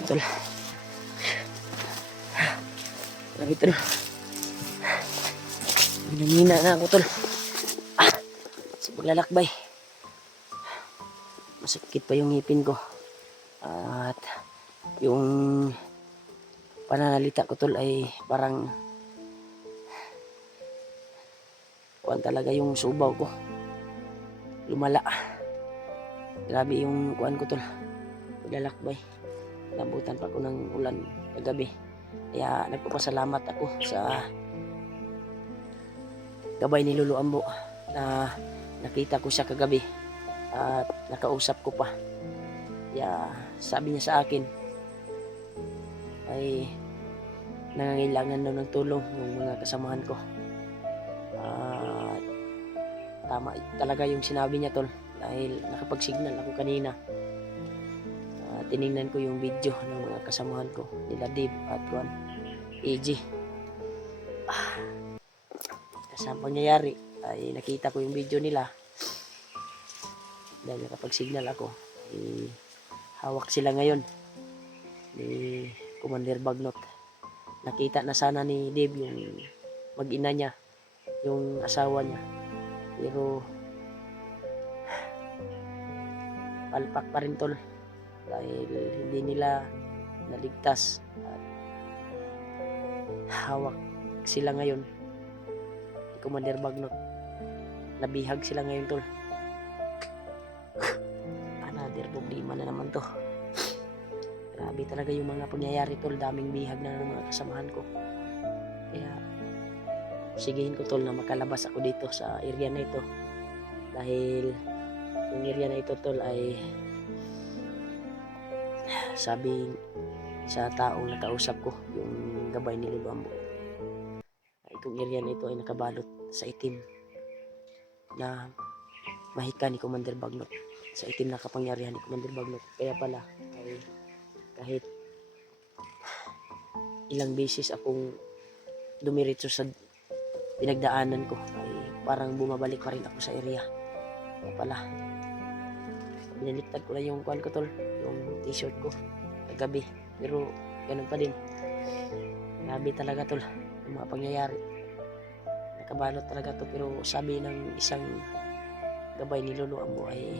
Tol. Grabe tol. Minamina na ako tol. Sa paglalakbay. Masakit pa yung ngipin ko. At yung pananalita ko tol ay parang kuwan talaga yung subaw ko. Lumala. Grabe yung kuwan ko tol. Paglalakbay. Nabutan pa ko ng ulan kagabi. Kaya nagpapasalamat ako sa gabay ni Lolo Ambo na nakita ko siya kagabi at nakausap ko pa. Kaya sabi niya sa akin ay nangangailangan daw ng tulong yung mga kasamahan ko. At tama talaga yung sinabi niya tol dahil nakapag-signal ako kanina. Tiningnan ko yung video ng mga kasamahan ko nila Dave at Juan AG. Sa pangyayari ay nakita ko yung video nila dahil nakapag-signal ako. Hawak sila ngayon ni Commander Bagnot. Nakita na sana ni Dave yung mag-ina niya, yung asawa niya, pero palpak pa rin tol dahil hindi nila naligtas at hawak sila ngayon ni Commander Bagnot. Nabihag sila ngayon tol. Another problema na naman to. Grabe talaga yung mga pangyayari tol. Daming bihag na ng mga kasamahan ko. Kaya sigihin ko tol na makalabas ako dito sa area na ito dahil yung area na ito tol ay sabi sa taong nakausap ko yung gabay ni Lolo Ambo, itong area na ito ay nakabalot sa itim na mahika ni Commander Bagnot, sa itim na kapangyarihan ni Commander Bagnot. Kaya pala ay kahit ilang beses akong dumiretso sa pinagdaanan ko ay parang bumabalik pa rin ako sa area. Kaya pala binaliktad ko na yung kuwan ko tol, yung t-shirt ko kagabi, pero ganun pa din. Grabe talaga tol yung mga pangyayari. Nakabalot talaga to, pero sabi ng isang gabay ni Lolo Ambo ay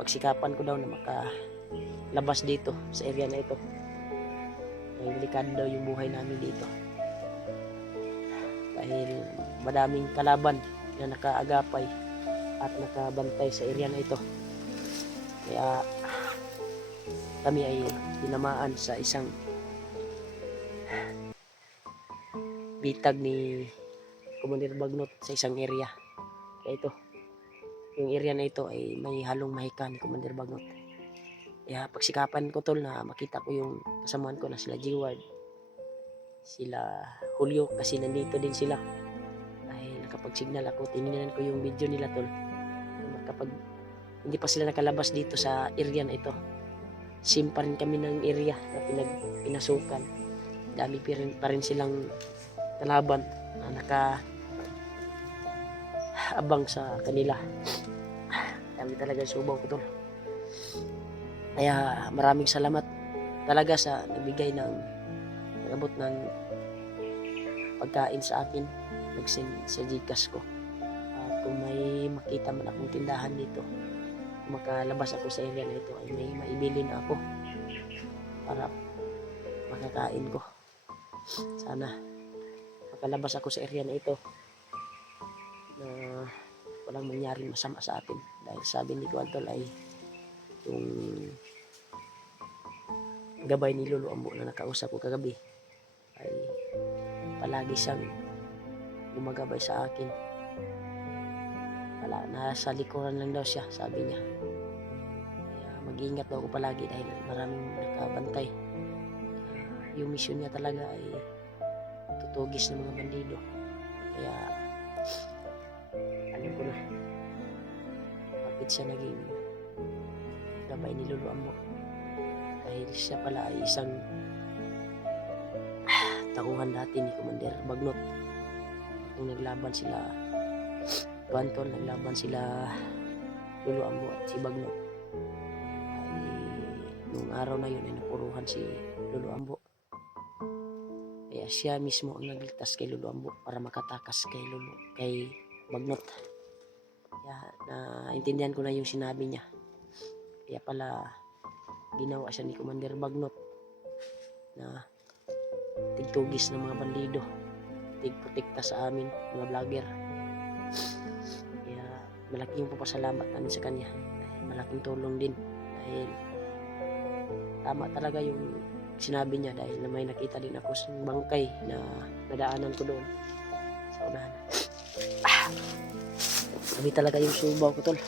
pagsikapan ko daw na makalabas dito sa area na ito. Ay delikado daw yung buhay namin dito dahil madaming kalaban na nakaagapay at nakabantay sa area na ito. Kaya kami ay tinamaan sa isang bitag ni Commander Bagnot sa isang area. Kaya ito, yung area na ito ay may halong mahika ni Commander Bagnot. Kaya pagsikapan ko tol na makita ko yung kasamahan ko na sila G-Ward, sila Julio, kasi nandito din sila. Dahil nakapag-signal ako, tinignan ko yung video nila tol. Kapag hindi pa sila nakalabas dito sa area na ito, same pa rin kami ng area na pinasukan. Dami pa rin silang kalaban na nakaabang sa kanila. Dami talaga subaw ko tol. Kaya maraming salamat talaga sa nagbigay ng nagabot ng pagkain sa akin, nag-send sa Gcash ko. At kung may makita man akong tindahan dito, kung makalabas ako sa area na ito, ay may maibili na ako para makakain ko. Sana makalabas ako sa area na ito na walang mangyaring masama sa atin, dahil sabi ni Kuantol ay yung gabay ni Lolo Ambo na nakausap ko kagabi ay palagi siyang gumagabay sa akin. Nasa likuran lang daw siya, sabi niya. Kaya mag-iingat daw ako palagi dahil maraming nakabantay. Yung mission niya talaga ay tutugis ng mga bandido. Kaya alam ko na bakit siya naging gabay ni Lolo Ambo, dahil siya pala ay isang takuhan dati ni Commander Bagnot. Kung naglaban sila Bantol, naglaban sila Lolo Ambo at si Bagnot, ay nung araw na yun ay napuruhan si Lolo Ambo. Kaya siya mismo ang nagligtas kay Lolo Ambo para makatakas kay Bagnot. Kaya naintindihan ko na yung sinabi niya. Kaya pala ginawa siya ni Commander Bagnot na tigtugis ng mga bandido, tigprotekta sa amin mga vlogger. Kaya malaking papasalamat namin sa kanya. Malaking tulong din dahil tama talaga yung sinabi niya, dahil na may nakita din ako sa bangkay na nadaanan ko doon sa unahan. Sabi talaga yung subaw ko, tol.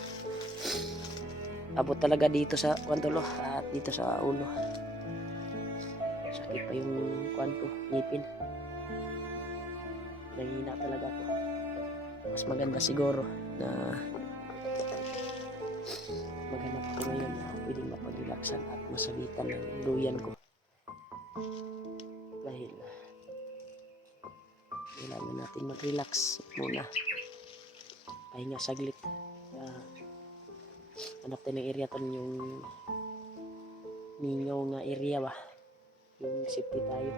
Abot talaga dito sa kwantolo at dito sa ulo. Sakit pa yung kwanto, ngipin. Nangihina talaga ako. Mas maganda siguro na maghanap ako ngayon na pwedeng mapag-relaxan at masabitan ng duyan ko. Dahil kailangan natin mag-relax muna. Pahinga saglit. Hanap tayo ng area to, yung mingaw nga area ba, yung safety tayo.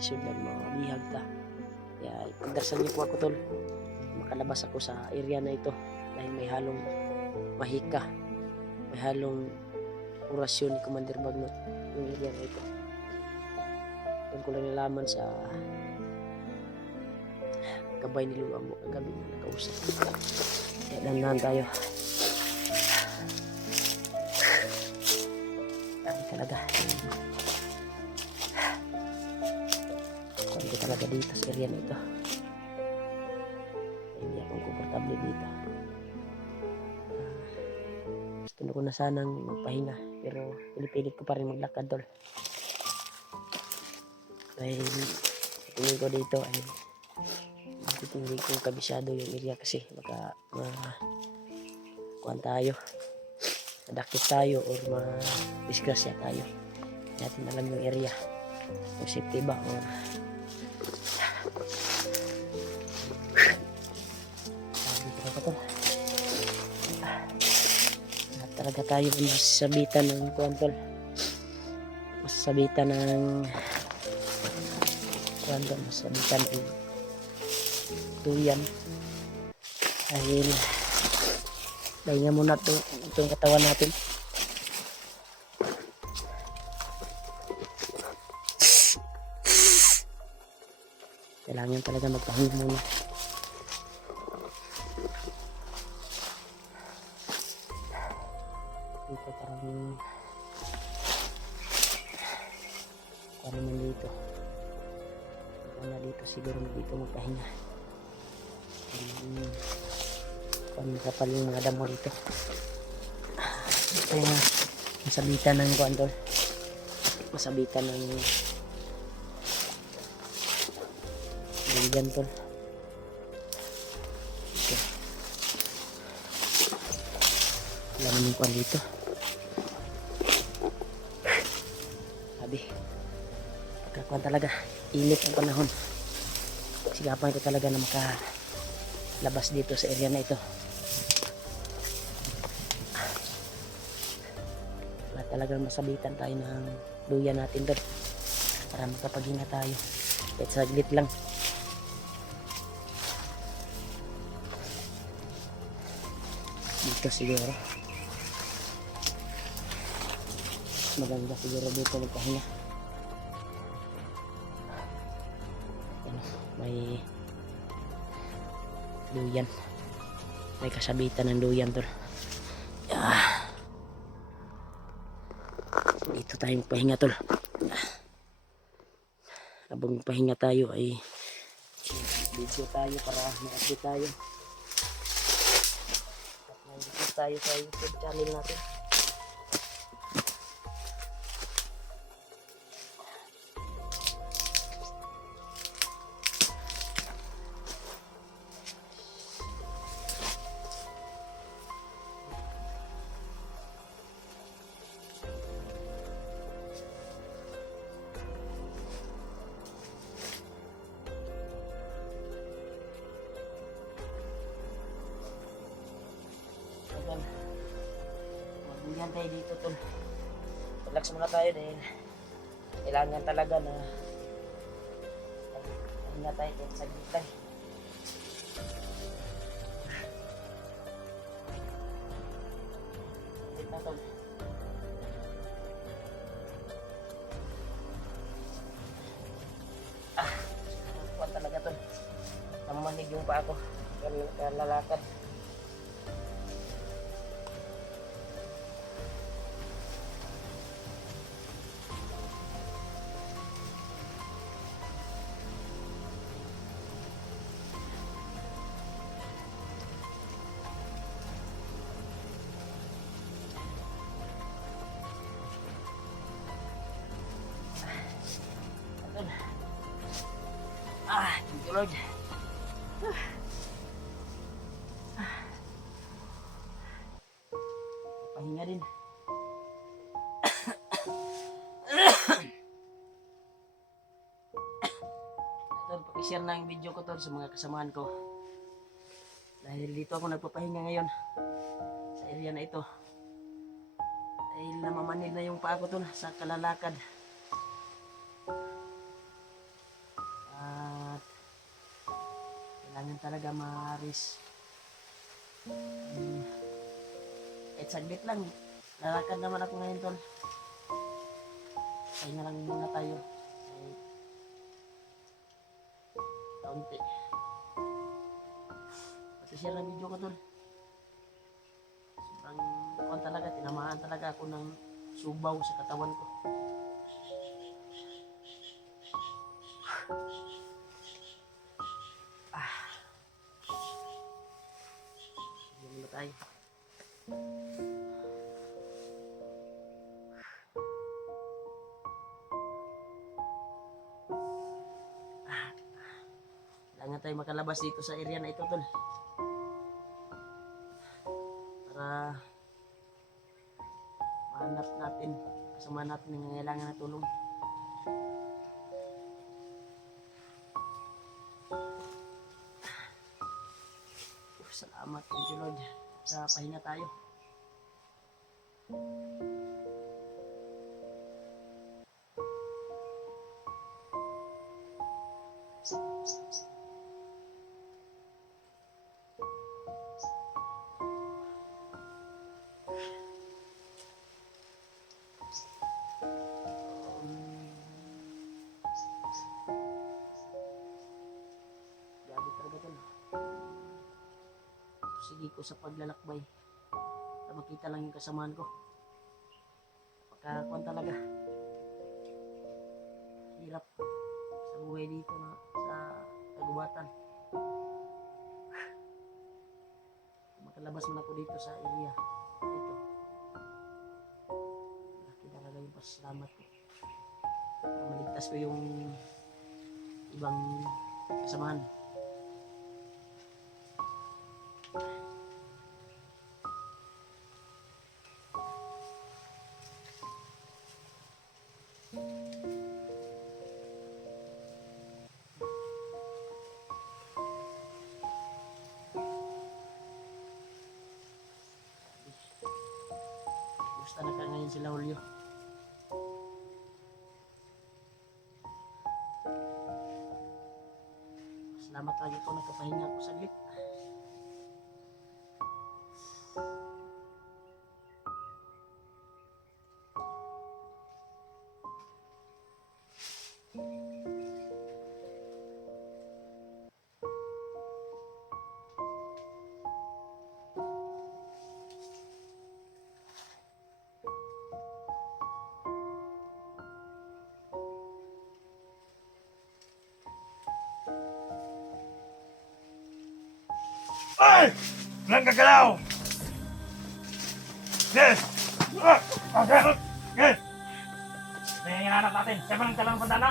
Lisod lang mga bihag ta. Kaya ipagdarasal niyo po ako, tol, makalabas ako sa area na ito dahil may halong mahika, may halong orasyon ni Commander Bagnot yung area na ito. Doon ko lang nalaman sa gabay ni Lolo Ambo ang gabi na nakausap. Kaya dandan tayo. Dami talaga. Kundi talaga dito sa area na ito. Hindi akong komportable dito. Gusto ko na sanang magpahinga, pero pinipilit ko pa rin maglakad, tol. Dahil tingin ko dito ay hindi ko kabisado yung area kasi baka kuhan tayo, madakit tayo or ma-disgrasya tayo. Hindi natin alam yung area kung safety ba or dito na to. Talaga tayo masasabitan ng kuhan, tol. Masasabitan ng kuhan, tol. Masasabitan ng duyan. Dahil pahinga muna itong katawan natin. Kailangan talaga magpahinga muna. Dito parang nandito. Kaya dito siguro dito magpahinga. Kapal yung mga damo dito. Kaya masabitan ng kuwan, tol. Masabitan ng ganyan, tol. Okay. Wala naman kuwan dito. Sabi, pagkakuwan talaga, init ang panahon. Sigapan ko talaga na makalabas dito sa area na ito. Wala talagang masabitan tayo ng duyan natin doon para makapaghinga tayo kahit saglit lang. Dito siguro maganda siguro dito magpahinga. May duyan, may kasabitan ng duyan, tol. Dito tayo magpahinga, tol. Habang magpahinga tayo ay video tayo para ma-update tayo at mag-update tayo sa YouTube channel natin. pahingan tayo dito tol. Relax muna tayo dahil kailangan talaga na pahinga tayo kahit saglit lang. Saglit na tol. Kuwan talaga tol. Namanig yung pa ako. Kalalakad. Thank you Lord. Pahinga din. Tol, pakishare na yung video ko tol sa mga kasamahan ko. Dahil dito ako nagpapahinga ngayon sa area na ito. Dahil namamanid na yung paa ko tol sa kalalakad. At kailangan talaga ma-rest. Kahit saglit lang. Lalakad naman ako ngayon tol. Pahinga lang muna tayo. Kaunti. Share na video ko tol. Sobrang kuwan talaga, tinamaan talaga ako ng subaw sa katawan ko. Hindi na tayo. Kailangan tayo makalabas dito sa area na ito tol. Para mahanap natin kasama natin yung kailangan na tulong. Salamat thank you Lord sa pahinga tayo. Grabe talaga tol. Sige ko sa paglalakbay. Para makita lang yung kasamahan ko. Pagkakuan talaga. Hirap sa buhay dito na sa kagubatan. Makalabas man ako dito sa area. Dito. Laki talaga yung pasalamat ko. Para maligtas ko yung ibang kasamahan. Gusto na ka ngayon sila Julio. Salamat lagi ko nagkapahinga ako saglit. Ay! Walang gagalaw! Yes! Okay! Yes! Ito yung hinahanap natin. Siya ba nang talang pandana?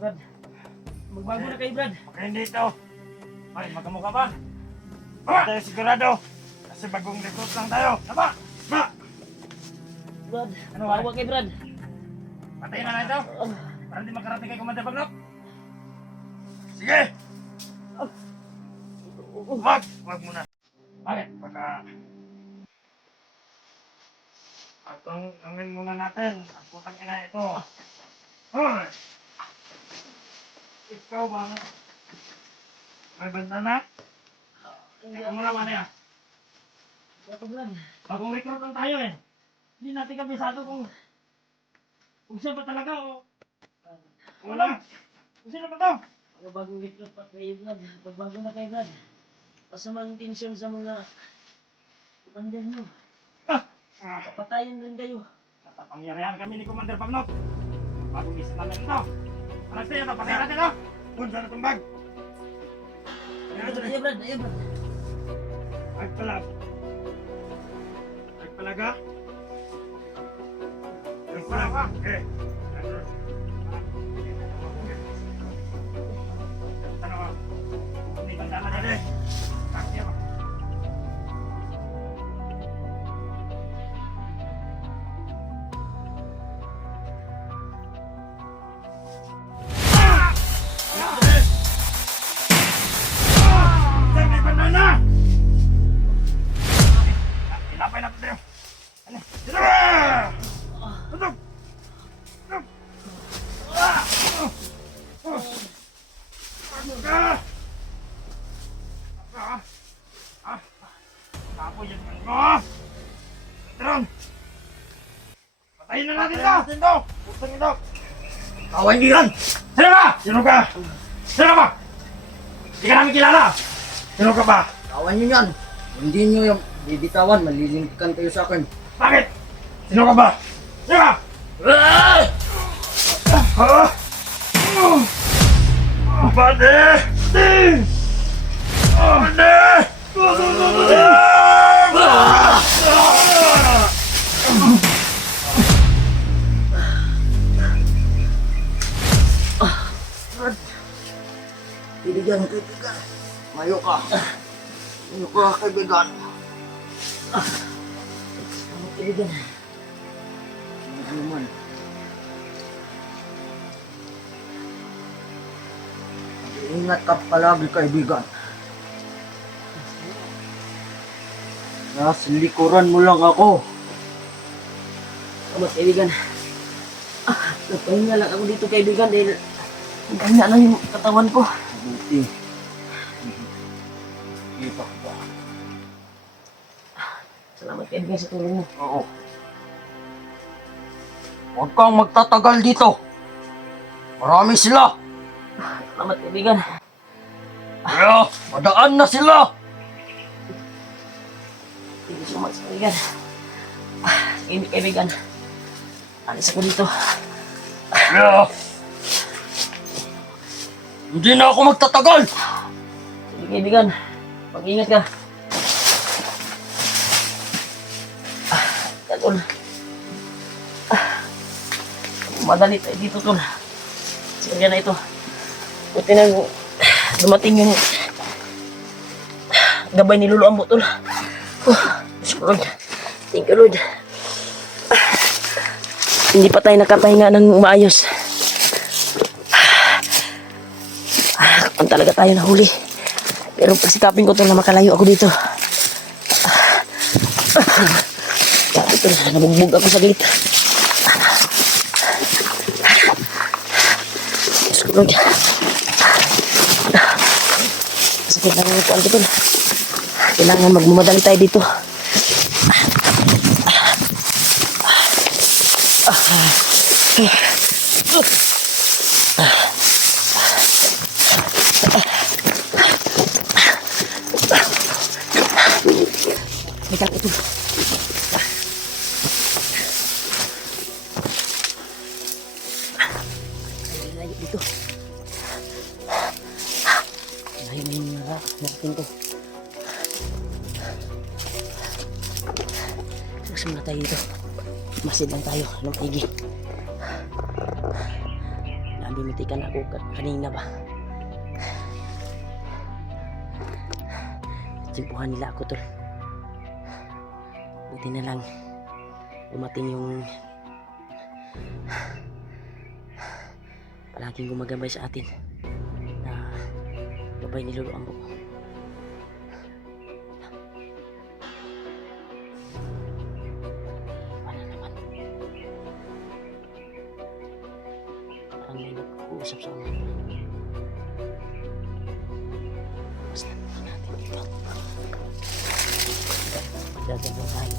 Brad, magbago na kayo Brad. Makain dito. Ay, magkamukha ba? Ba! Tayo sigurado. Kasi bagong recruit lang tayo. Tama! Ba! Brad, Ano, bawa kay Brad. Patayin na ito. Para hindi makarating kay Commander Bagnok. Sige! Wag! Wag muna. Bakit? Baka At ang muna natin, ang putang ina ito. Hoy! Ikaw ba? May banda na? Ano naman yan? Bagong recruit lang tayo eh. Hindi natin kabisado kung siya ba talaga o... Wala! Kung sino ba to? Mga bagong recruit pa kayo, Brad. Pagbago na kayo, Brad. Pasamang tensyon sa mga commander nyo. Papatayin rin kayo. Natapangyarihan kami ni Commander Bagnot. Bagong isa namin ito. Alas tayo, patayin natin ito. Punta na tumbag. Ayo, Brad. Ayo, Brad. Agpalag. Agpalaga. Agpalaga. Okay. Ano ka? Hindi ka dala dali. Takya ba? May banana! Ilapay natin tayo. Ano? Dito ba? Tutok! Tutok! Apo yan mo! Tron! Patayin na natin to! Putang ito! Kawan niyo yan! Sino ka? Sino ka? Sino ka? Hindi ka namin kilala! Sino ka ba? Kawan nyo yan. Hindi nyo yung bibitawan, malilintikan kayo sa akin. Bakit? Sino ka ba? Sino ka? Ha? Bade! Bade! Kaibigan, kaibigan. Mayo ka. Mayo ka, kaibigan. Ano, kaibigan? Hindi man. Ingat ka palagi, kaibigan. Nasa likuran mo lang ako. Salamat, kaibigan. Nagpahinga lang ako dito, kaibigan, dahil ganda na yung katawan ko. Buti. Kita ko ba? Salamat, kaibigan, sa tulong mo. Oo. Huwag kang magtatagal dito. Marami sila. Salamat, kaibigan. Kaya, madaan na sila. Thank you so much, kaibigan. Sige, kaibigan. Alis ako dito. Kaya, hindi na ako magtatagal. Sige, kaibigan. Mag-ingat ka. Yan, tol. Madali tayo dito, tol. Sige na ito. Buti na dumating yung gabay ni Lolo Ambo, tol. Lord. Thank you, Lord. Hindi pa tayo nakapahinga ng maayos. Kung talaga tayo nahuli. Pero pagsikapin ko ito na makalayo ako dito. Ito na, nabugbog ako sa gate. Diyos ko, Lord. Sakit lang ang kuwan ko ito. Kailangan magmamadali tayo dito. May kalak ito. Layo dito. Layo na yung narating ko. Gusto muna tayo dito. Masid lang tayo ng tigi. Nabimitikan ako kanina ba. Simpuhan nila ako, tol. Buti na lang dumating yung palaging gumagabay sa atin na gabay ni Lolo Ambo. Wala naman. nag-uusap sa amin. Basta natin dito. Magdadalaw tayo.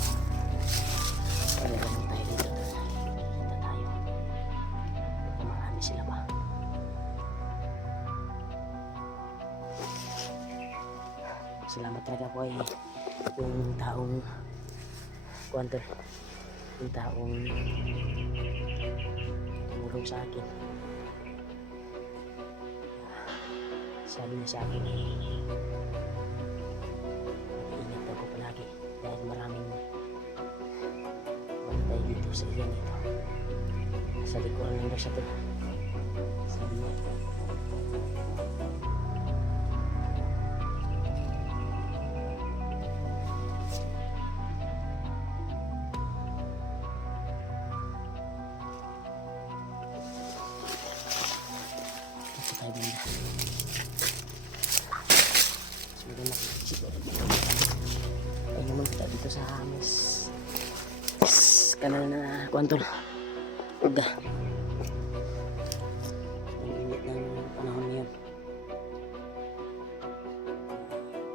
Magdadalaw tayo dito. Dito tayo. Marami sila ba? Salamat talaga po ay yung taong kwanto, yung taong tumulong sa akin. Sabi niya sa akin ay ingat ako palagi dahil maraming bantay dito sa area nito. Nasa likuran lang daw siya to. Sabi niya. Ito tayo banda. Siguro nakikita ay naman kita dito sa Hames. Kanal na kwantol. Uga. Ang init ng panahon ngayon.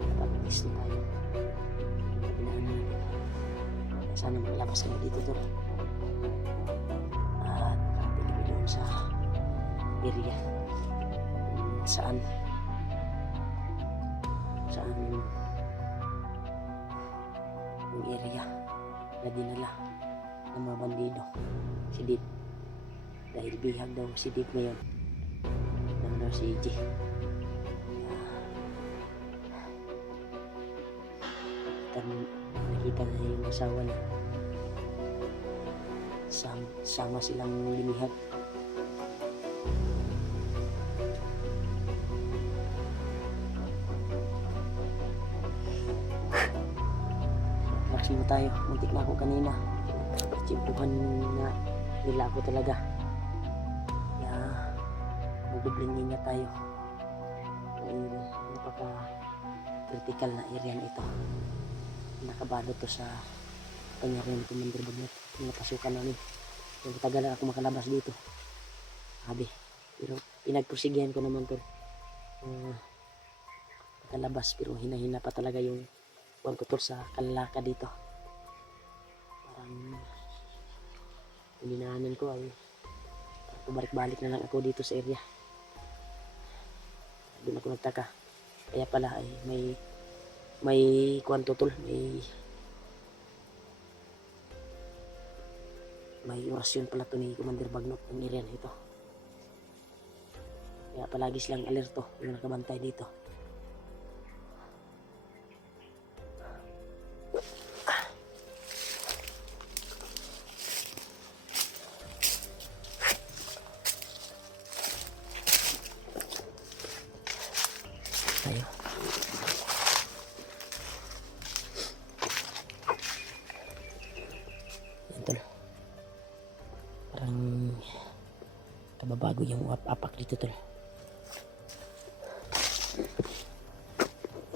Napapagis na tayo. Pinaan na natin. Sana makalabas kami dito to. At makakapili doon sa area. Saan yung area na dinala ng mga bandido si Dip, dahil bihag daw si Dip ngayon nang daw si EJ. Nakita na yung asawa na sama silang binihag. Laksi mo tayo, muntik na ako kanina. Chimpuhan na nila ako talaga. Kaya magdubling ingat tayo. Dahil napaka-critical na area na ito. Nakabalo to sa kanya rin ni Commander Bagnot. Yung napasukan namin. Yung matagal ako makalabas dito. Sabi. Pero pinagpusigihan ko naman to. Makalabas pero hina-hina pa talaga yung buwan ko sa kalalaka dito. Parang uminahanan ko ay pabalik-balik na lang ako dito sa area. Doon ako nagtaka. Kaya pala ay may kwanto tol, may orasyon pala to ni Commander Bagnot ng area na ito. Kaya palagi silang alerto yung nakabantay dito. Tayo. Yan tol. Parang kababago yung apak dito tol.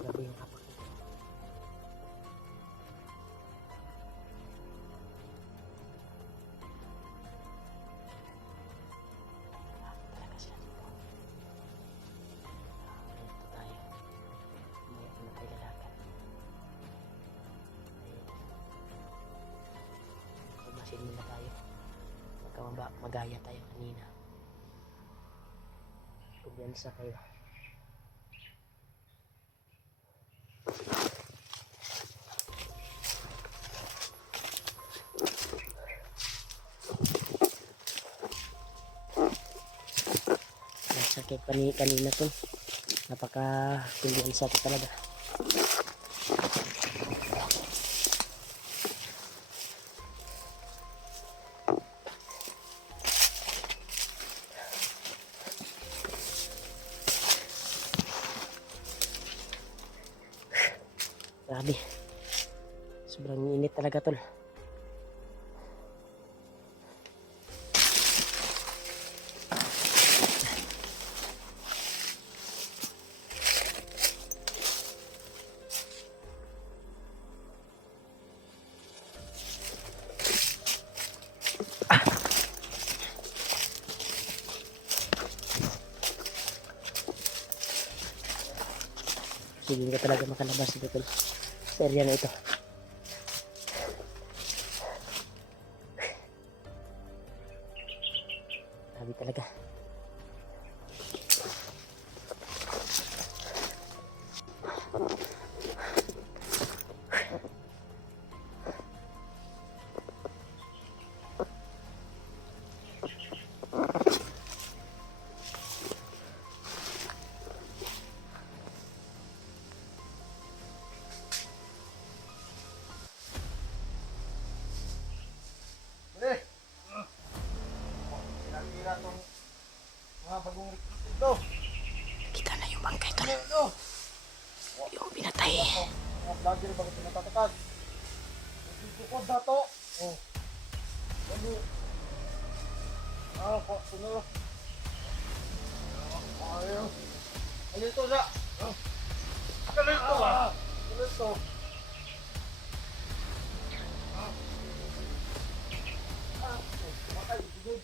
Grabe yung apak dito. Talaga sila dito. Dito tayo. May ano tayo lalakan. Pumasin muna tayo. Magaya tayo kanina. Kumbiyansa kayo. Sakit kanina to. Napaka-kumbiyansa to talaga. Grabe. Sobrang init talaga tol. Hindi ka talaga makalabas dito tol. Sa area na ito. Grabe talaga. Dali! Kira-kira tong mga bagong recruit dito. Kita na yung bangkay tol. Ano? Yung pinatay. Mga vlogger bakit pinatatakas? Nagsusukod na to. Oh. Ano? Ah, puno. Ayos. Ano ito sa? Ano ito ba? Ano ito? Matay, sigod.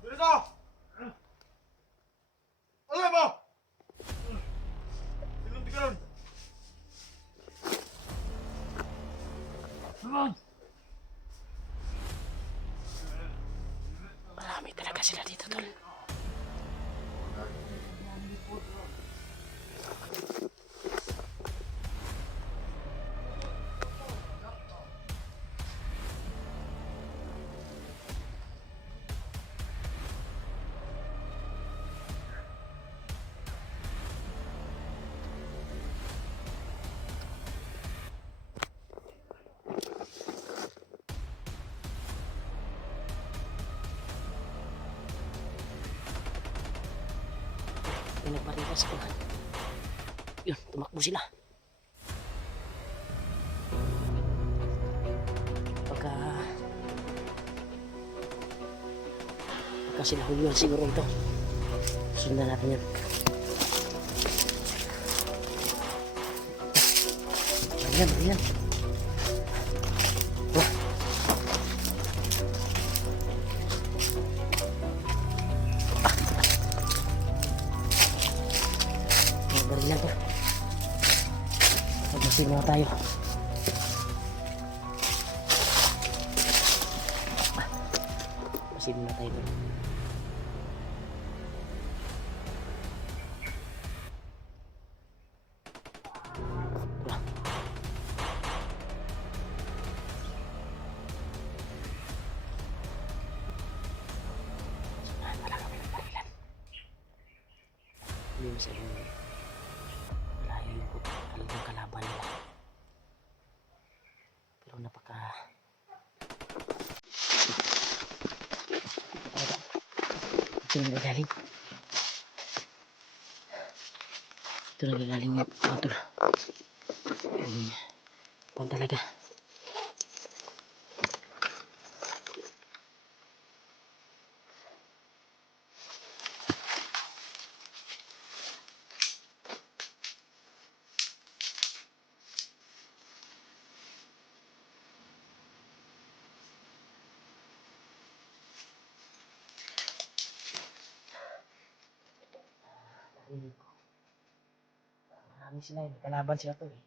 Dito! Ano mo? Sinunod ka nun? Sunod! Marami talaga sila dito tol. May nagbarila sa kuhan. Yun, tumakbo sila. Pagka sila hulihan siguro ito. Sundan natin yan. Ayan, ayan. Wah. Baril lang to. Magmasin na tayo. Masin na tayo. Hindi sa inyo. Malayo yung talagang kalaban nila. Pero napaka... Ito nagagaling. Ito nagagaling yung motor. Pang talaga. Marami sila eh. Kalaban sila to eh.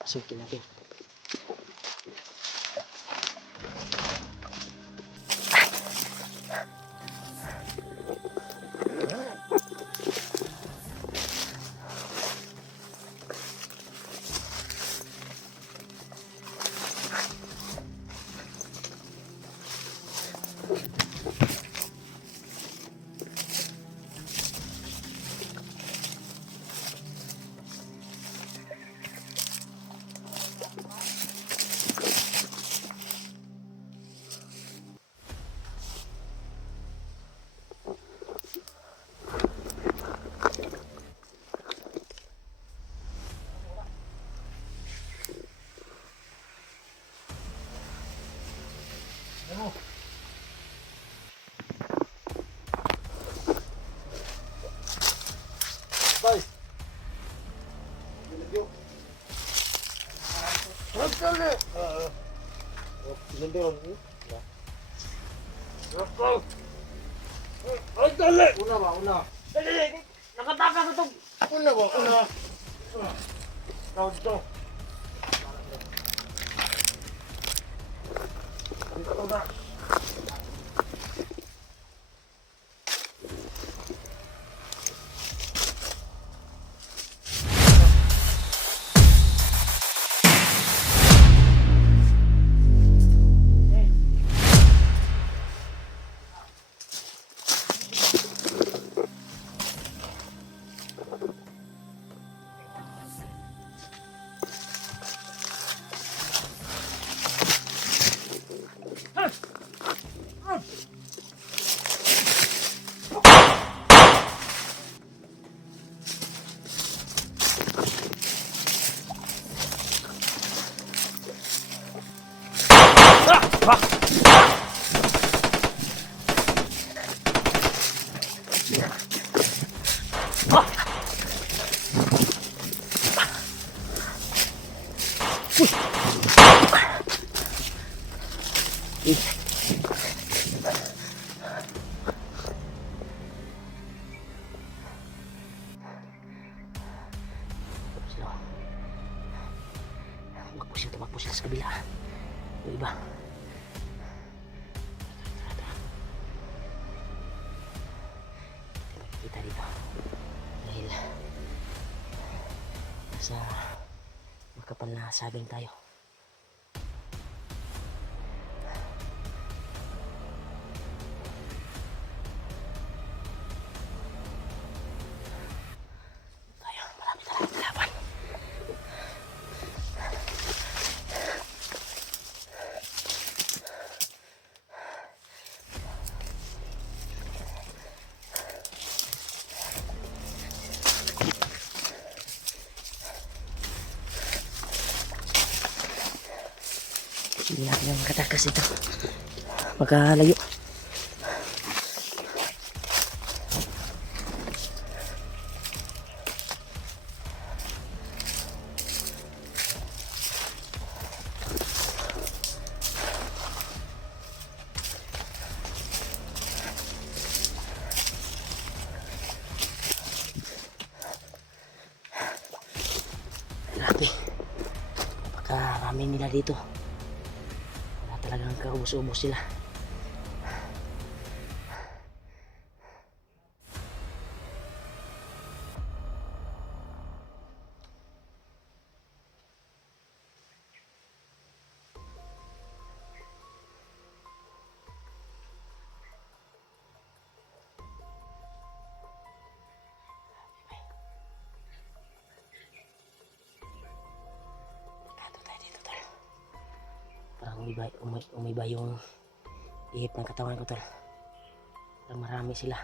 Pasukin natin. Magdali! Ganda ron. Ay, dali! Una ba, una? Dali! Nakataka ka itong... Una ba, una? Tawag ito. Ito na. Sila. Tumakbo sila sa kabila. Yung iba. Kita dito. Dahil sa makapal na sabing tayo. Tayo, marami talagang kalaban. Hindi natin yung makatakas dito. Magkalayo. Grabe. Pagkarami nila dito. Talagang kaubos-ubos sila. Kanto tayo dito, tol. Parang umiba yung ihip ng katawan ko, tol. Parang marami sila.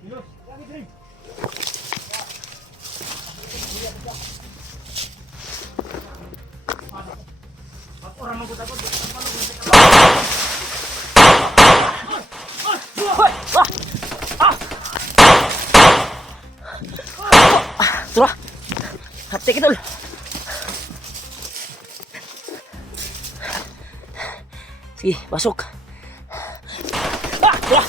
Yus, lagi drink. Ako ramang ko takot. Tara! Hati kita, tol. Sige, pasok. Tara!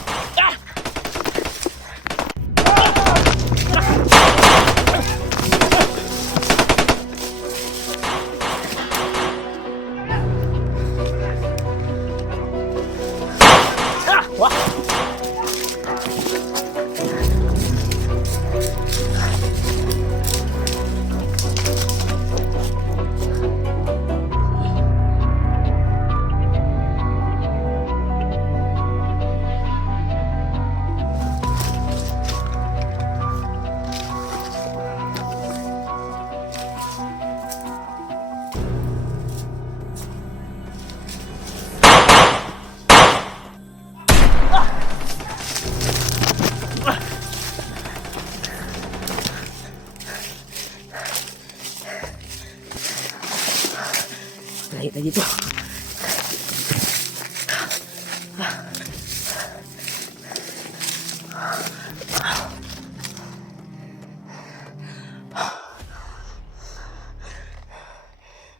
tayo dito.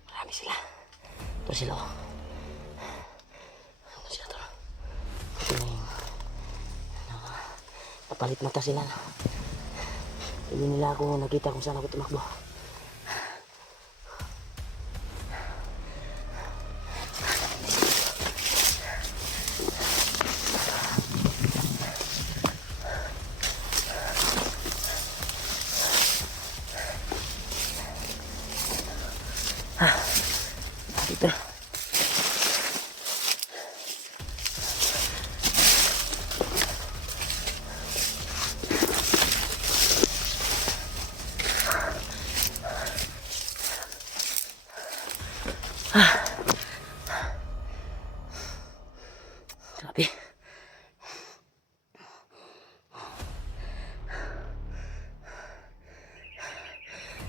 Marami sila. Ito sila. Ito sila to. Ito na yung papalit mata sila. Hindi nila ako nakita kung saan ako tumakbo. Dito. Grabe.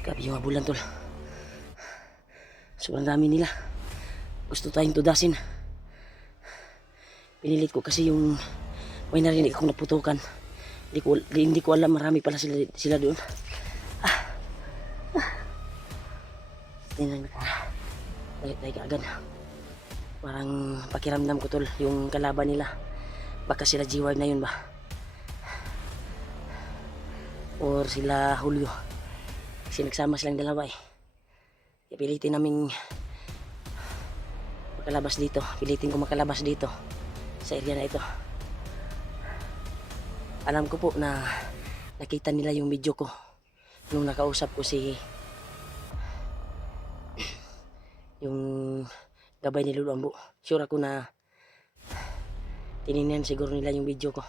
Grabe yung abulan tol. Sobrang dami nila. Gusto tayong tudasin. Pinilit ko kasi yung may narinig akong naputukan. Hindi ko alam marami pala sila doon. Tingnan ko. Tayo agad. Parang pakiramdam ko tol yung kalaban nila. Baka sila G-Ward na yun ba? Or sila Julio. Kasi nagsama silang dalawa eh. Pilitin naming makalabas dito. Pilitin ko makalabas dito sa area na ito. Alam ko po na nakita nila yung video ko nung nakausap ko si yung gabay ni Lolo Ambo. Sure ako na tinignan siguro nila yung video ko.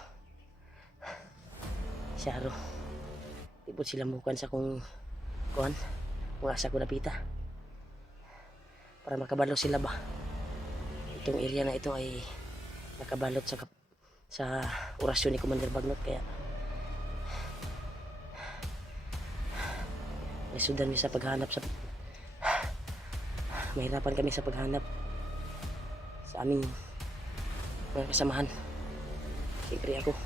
Si Aro. Tipot sila mukan sa kung kuhan. Kung asa ko napita. Para makabalo sila ba. Itong area na ito ay nakabalot sa orasyon ni Commander Bagnot, kaya nasudan kami sa paghanap mahirapan kami sa paghanap sa aming mga kasamahan. Siyempre ako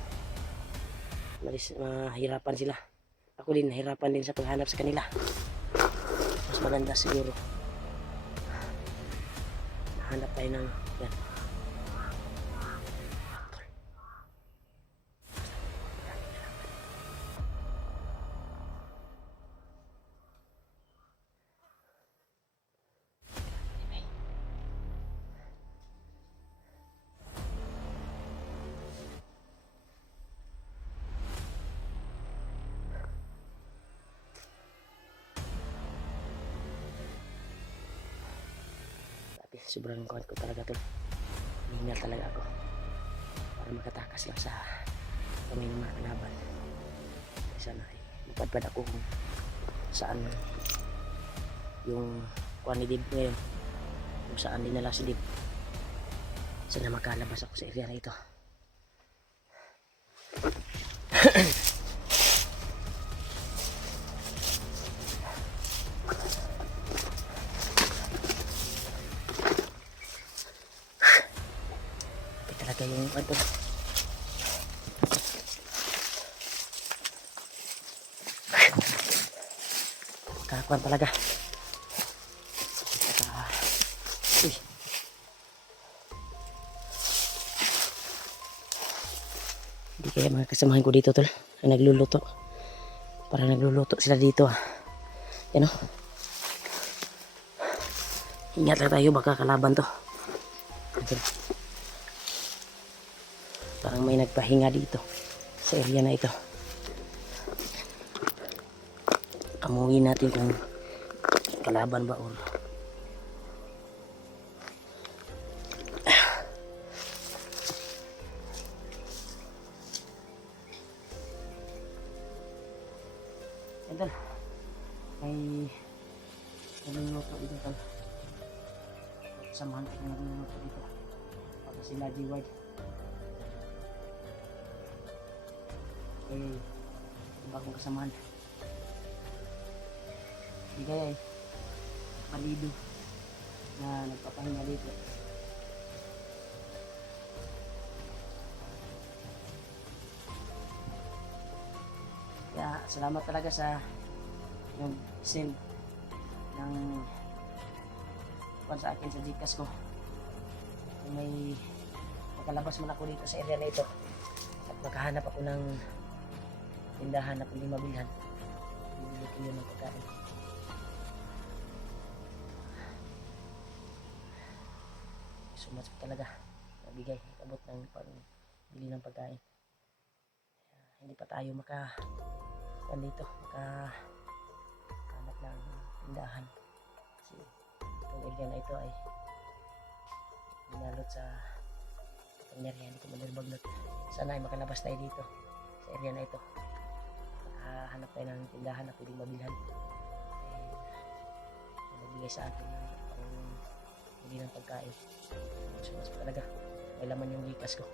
mahirapan sila, ako din nahirapan din sa paghanap sa kanila. Mas maganda siguro hanap tayo ng yan. Sobrang kuhan ko talaga to. Hingal talaga ako para makatakas lang sa kami ng mga kalaban. Sana ay mapadpad ako kung saan yung kuhan ni Dib ngayon, kung saan dinala si Dib. Sana makalabas ako sa area na ito. Yung ano kakuan talaga. Uy. Hindi kaya mga kasamahan ko dito tol ay nagluluto. Para nagluluto sila dito yan o. Ingat lang tayo, baka kalaban to. Parang may nagpahinga dito sa area na ito. Amuhin natin kung kalaban ba or Idol, may nagluluto dito tol. Samahan ko nagluluto dito para sila G-Ward. Bagong kasamaan. Hindi kaya Palido. na nagpapahinga dito. Kaya salamat talaga sa yung send ng sa akin sa Gcash ko. Kung may makalabas man ako dito sa area na ito at makahanap ako ng tindahan na pwedeng mabilhan, bibili ko yun ng pagkain. So much talaga nabigay, abot ng pagbili ng pagkain. Hindi pa tayo dito makahanap ng tindahan kasi itong area na ito ay binalot sa pangyarihan ni Commander Bagnot. Sana ay makalabas tayo dito sa area na ito, makahanap tayo ng tindahan na pwedeng mabilhan magbigay sa akin ng pang-bili ng pagkain. So mas talaga may laman yung Gcash ko.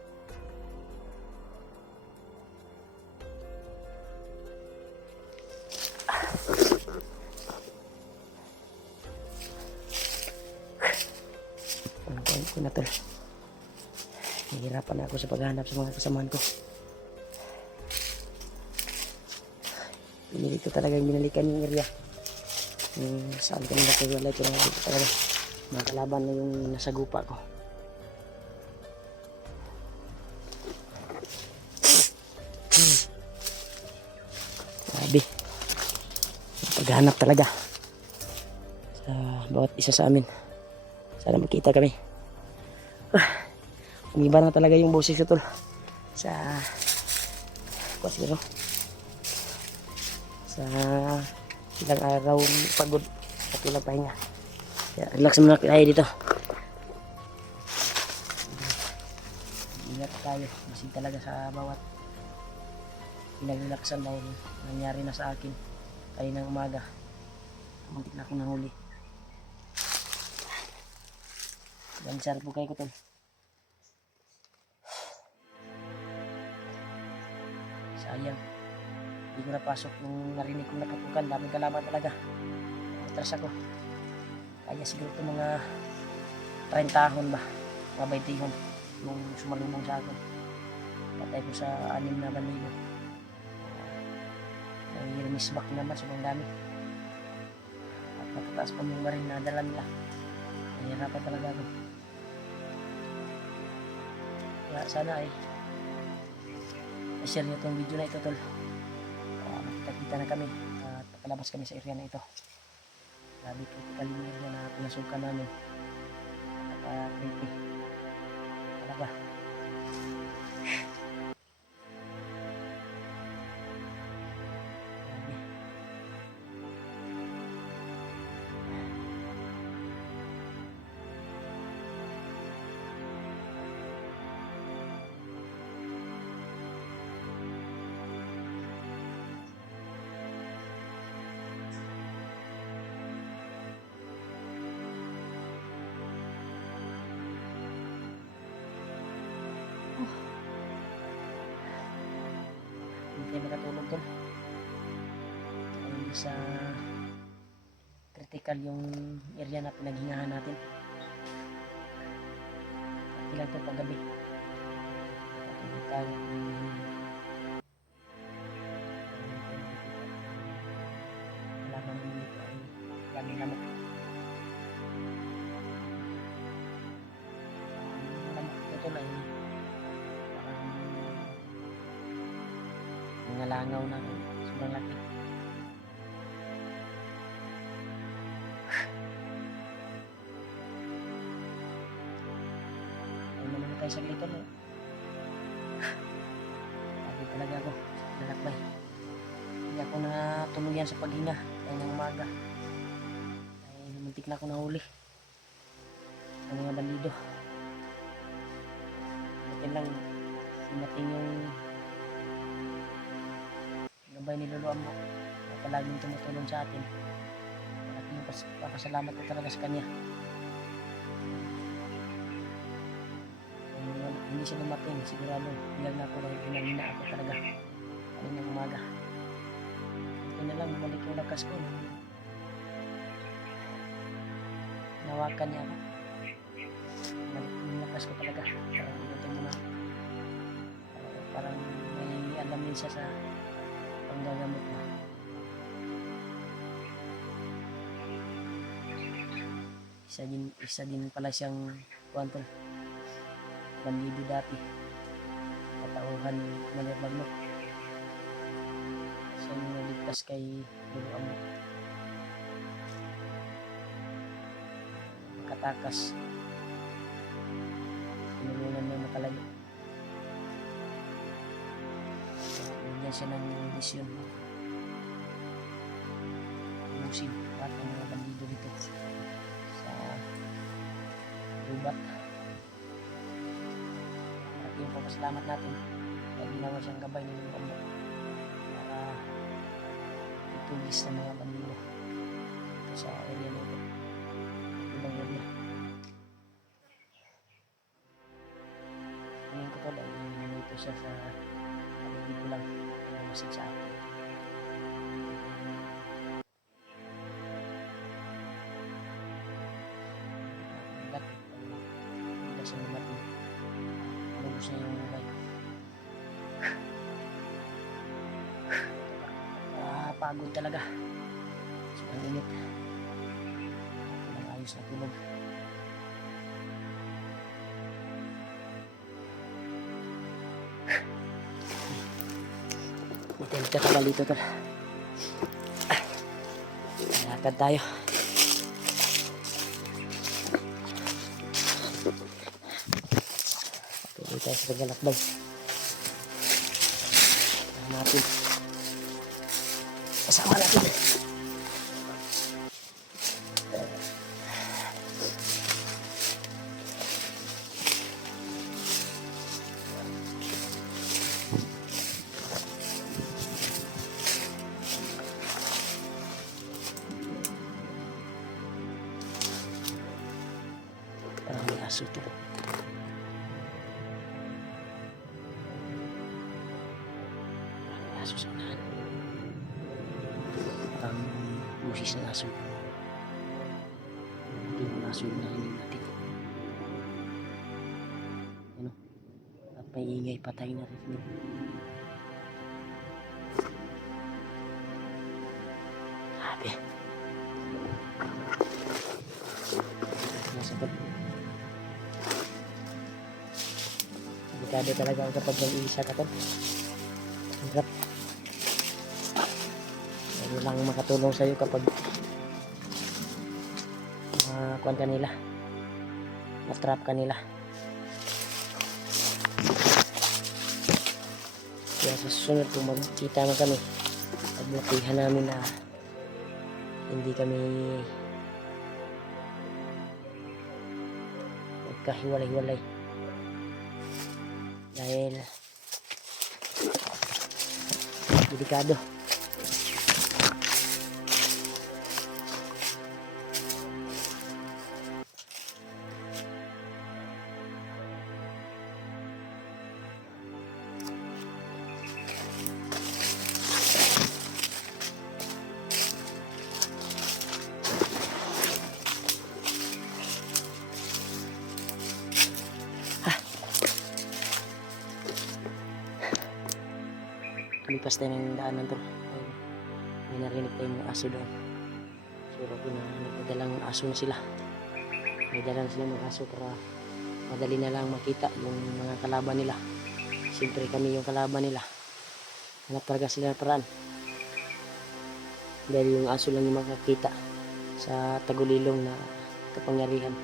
Ang ko na tol, nahihirapan na ako sa paghahanap sa mga kasamahan ko. Pinili ko talaga yung binalikan yung area saan kanina ko wala ito na dito talaga mga kalaban na yung nasa gupa ko. Grabe paghahanap talaga sa bawat isa sa amin. Sana makita kami. Umiba na talaga yung boses ko tol sa siguro sa ilang araw pagod at walang pahinga. Kaya relax muna tayo dito. Ingat tayo. Masig talaga sa bawat pinagrelaksan dahil nangyari na sa akin kaninang umaga. Muntik na akong nahuli. Gansar po kayo ko tol. Sayang. Hindi ko napasok nung narinig kong nakatukan. Daming kalaman talaga. Atras ako. Kaya siguro ito mga 30 tahon ba? Mga 20 tahon nung sumalubong sa akin. Patay ko sa 6 na bandido. May misbak naman. Sobrang dami. At matataas pa yung marin na dala nila. Nahihirapan talaga ako. Kaya sana ay i-share nyo itong video na ito tol. Makita-kita na kami at pakalabas kami sa area na ito. Grabe critical yung area na pinasukan namin. Creepy talaga. Hindi tayo makatulog tol. Dahil sa critical yung area na pinaghingahan natin. Ilang ito paggabi. Patulog tayo. Kailangan naman dito ay laging lamok. Lamok ito na eh. Mga langaw na sobrang laki. Ay naman tayo sa glitol eh. Lagi talaga ako nalakbay. Hindi ako natuluyan sa paghinga ay ng umaga. Ay muntik na ako nahuli ang mga bandido. Buti lang dumating yung gabay ni Lolo Amo na palaging tumutulong sa atin. Malaking papasalamat ko talaga sa kanya. Hindi siya dumating, sigurado bilang na ako dahil pinangina ako talaga kaninang umaga. Ito na lang, bumalik yung lakas ko. hinawakan niya ako. Nilakas ko talaga. Parang ito mo na. Parang may alamin siya sa panggagamot na. Isa din pala siyang kuwanto. Bandido dati. Katauhan Commander Bagnot. Siya yung naligtas kay Lolo Ambo. Katakas. Tinulungan niya makalayo. Bigyan siya ng misyon. Tumusin lahat ng mga bandido dito sa gubat. At yung papasalamat natin dahil ginawa siyang gabay ng Lolo Ambo para itugis ng mga bandido dito sa area na ito. Ibang area. Tingin ko to dahil nandito siya sa paligid ko lang namasid sa akin. Hindi siya lumating. Lubos niya yung buhay ko. Pagod talaga. Sobrang init. Walang ayos na tulog. Hindi tayo magkakabal dito tol. Lakad tayo. Tuloy tayo sa paglalakbay. Natin. Kasama natin. Parang may aso ito. Parang may aso sa unahan. Parang busis ng aso. Ito yung aso yung narinig natin. Ano? At may ingay pa tayo narinig. Sabi. Nasa pag. Delikado talaga ako kapag nag-iisa ka to. Ang hirap. Ano lang makatulong sa'yo kapag kuwan ka nila, matrap ka nila. Kaya sa susunod kung magkita na kami, pagbutihan namin na hindi kami magkahiwalay-hiwalay dahil delikado. Lumipas tayo ng daanan to. May narinig tayong mga aso doon. Siguro ko na nagpadalang aso na sila. May dalang sila mga aso para madali na lang makita yung mga kalaban nila. Siyempre kami yung kalaban nila. Hanap talaga sila ng paraan. Dahil yung aso lang yung makakita sa tagulilong na kapangyarihan.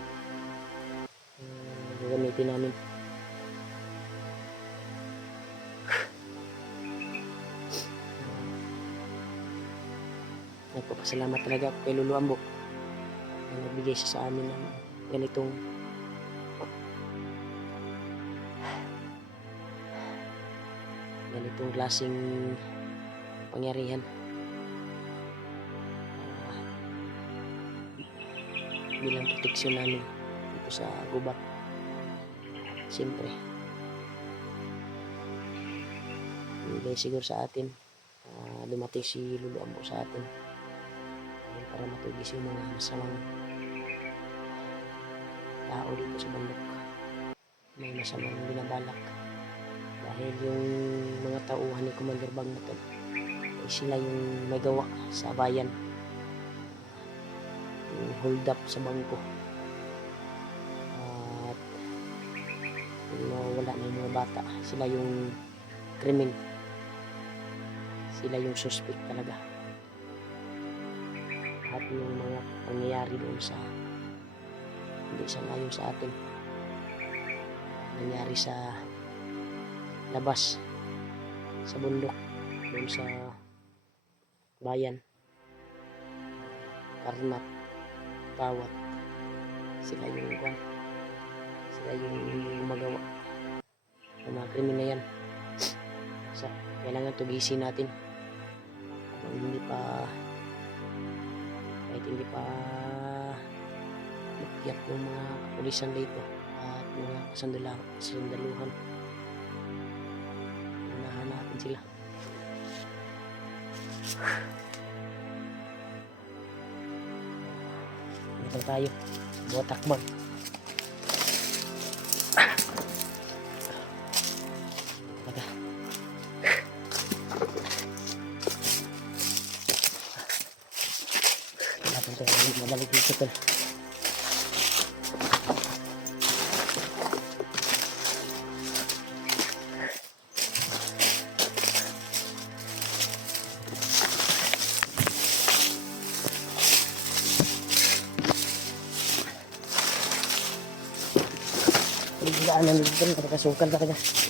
Gagamitin namin. Nagpapasalamat talaga ako kay Lolo Ambo na nagbigay siya sa amin ng ganitong klaseng pangyarihan. Bilang proteksyon namin dito sa gubat. Siyempre dahil siguro sa atin dumating si Lolo Ambo sa atin para matugis yung mga masamang tao dito sa bundok. May masamang binabalak. Dahil yung mga tauhan ni Commander Bagnot ay sila yung may gawa sa bayan. Yung hold up sa bangko. At yung wala na yung mga bata. Sila yung krimen. Sila yung suspect talaga. Lahat ng mga pangyayari doon sa hindi sa ngayon sa atin nangyari sa labas sa bundok doon sa bayan Karnat Tawat sila yung kwan sila yung magawa ng mga krimen na yan sa kailangan tugisin natin kung hindi pa kahit hindi pa makiyak yung mga kapulisan dito at mga kasandaluhan unahan natin sila. Dito tayo buat takman taga natin ito madalig dito tol. Hindi ka ano dito, nakasukal talaga.